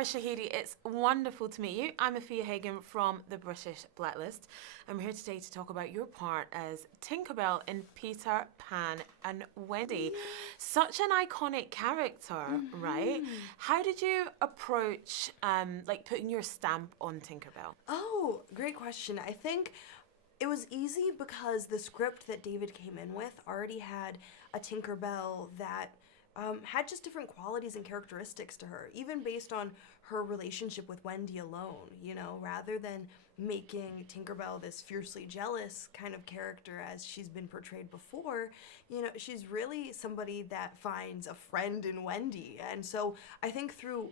Yara Shahidi. It's wonderful to meet you. I'm Afua Hagan from the British Blacklist. I'm here today to talk about your part as Tinkerbell in Peter, Pan and Wendy. Such an iconic character, right? How did you approach putting your stamp on Tinkerbell? Oh, great question. I think it was easy because the script that David came in with already had a Tinkerbell that had just different qualities and characteristics to her, even based on her relationship with Wendy alone, rather than making Tinkerbell this fiercely jealous kind of character as she's been portrayed before. She's really somebody that finds a friend in Wendy. And so I think through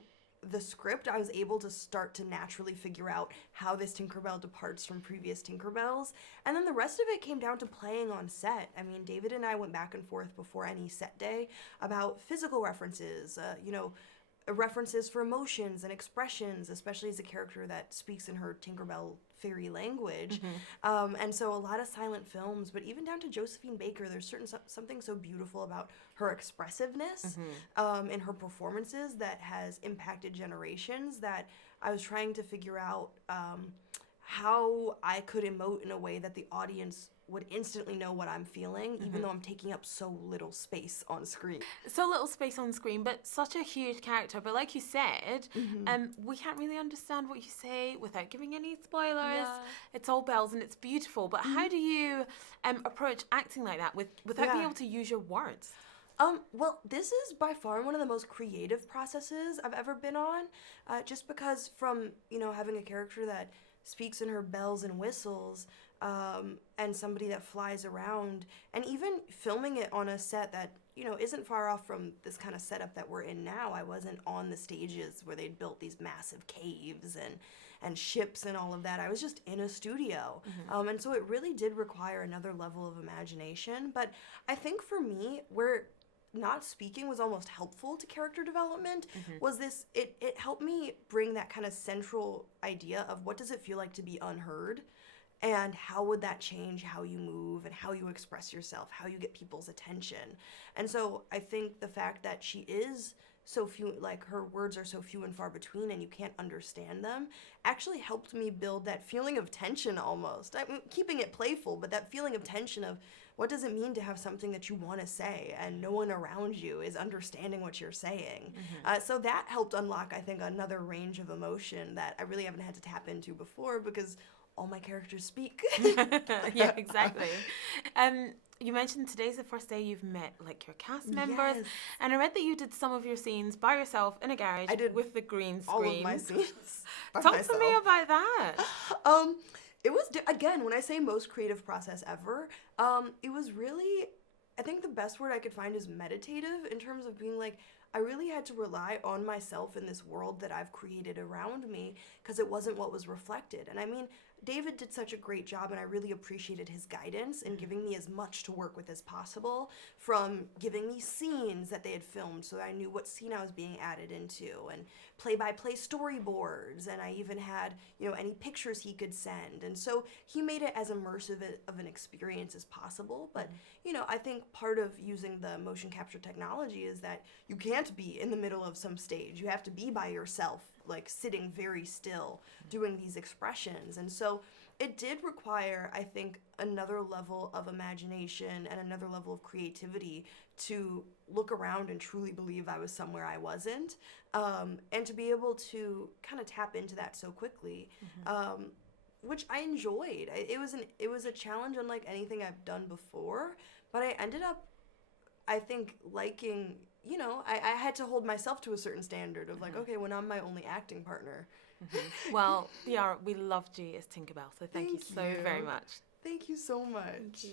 the script, I was able to start to naturally figure out how this Tinkerbell departs from previous Tinkerbells. And then the rest of it came down to playing on set. I mean, David and I went back and forth before any set day about physical references, references for emotions and expressions, especially as a character that speaks in her Tinkerbell fairy language. And so a lot of silent films, but even down to Josephine Baker, there's something so beautiful about her expressiveness in her performances that has impacted generations, that I was trying to figure out how I could emote in a way that the audience would instantly know what I'm feeling, even though I'm taking up so little space on screen. So little space on screen, but such a huge character. But like you said, we can't really understand what you say without giving any spoilers. Yeah. It's all bells and it's beautiful. But how do you approach acting like that without being able to use your words? Well, this is by far one of the most creative processes I've ever been on, just because from, having a character that speaks in her bells and whistles, and somebody that flies around, and even filming it on a set that, isn't far off from this kind of setup that we're in now. I wasn't on the stages where they'd built these massive caves and ships and all of that. I was just in a studio. And so it really did require another level of imagination. But I think for me, where not speaking was almost helpful to character development was this, it helped me bring that kind of central idea of what does it feel like to be unheard, and how would that change how you move and how you express yourself, how you get people's attention. And so I think the fact that she is so few, like her words are so few and far between and you can't understand them, actually helped me build that feeling of tension almost. I mean, keeping it playful, but that feeling of tension of what does it mean to have something that you want to say and no one around you is understanding what you're saying. So that helped unlock, I think, another range of emotion that I really haven't had to tap into before because all my characters speak. Yeah, exactly. You mentioned today's the first day you've met your cast members, and I read that you did some of your scenes by yourself in a garage. I did with the green screen. all of my scenes. Talk to me about that. It was again, when I say most creative process ever, it was really, I think the best word I could find is meditative, in terms of being like, I really had to rely on myself in this world that I've created around me, because it wasn't what was reflected. And I mean, David did such a great job, and I really appreciated his guidance in giving me as much to work with as possible, from giving me scenes that they had filmed so I knew what scene I was being added into, and play-by-play storyboards, and I even had, any pictures he could send. And so he made it as immersive of an experience as possible. But, I think part of using the motion capture technology is that you can't be in the middle of some stage. You have to be by yourself, sitting very still, doing these expressions. And so it did require, I think, another level of imagination and another level of creativity to look around and truly believe I was somewhere I wasn't, and to be able to kind of tap into that so quickly, which I enjoyed. It was a challenge unlike anything I've done before, but I ended up, I think, liking, I had to hold myself to a certain standard of okay, when I'm my only acting partner. Well, Yara, we loved you as Tinkerbell, so thank you so very much. Thank you so much. Thank you.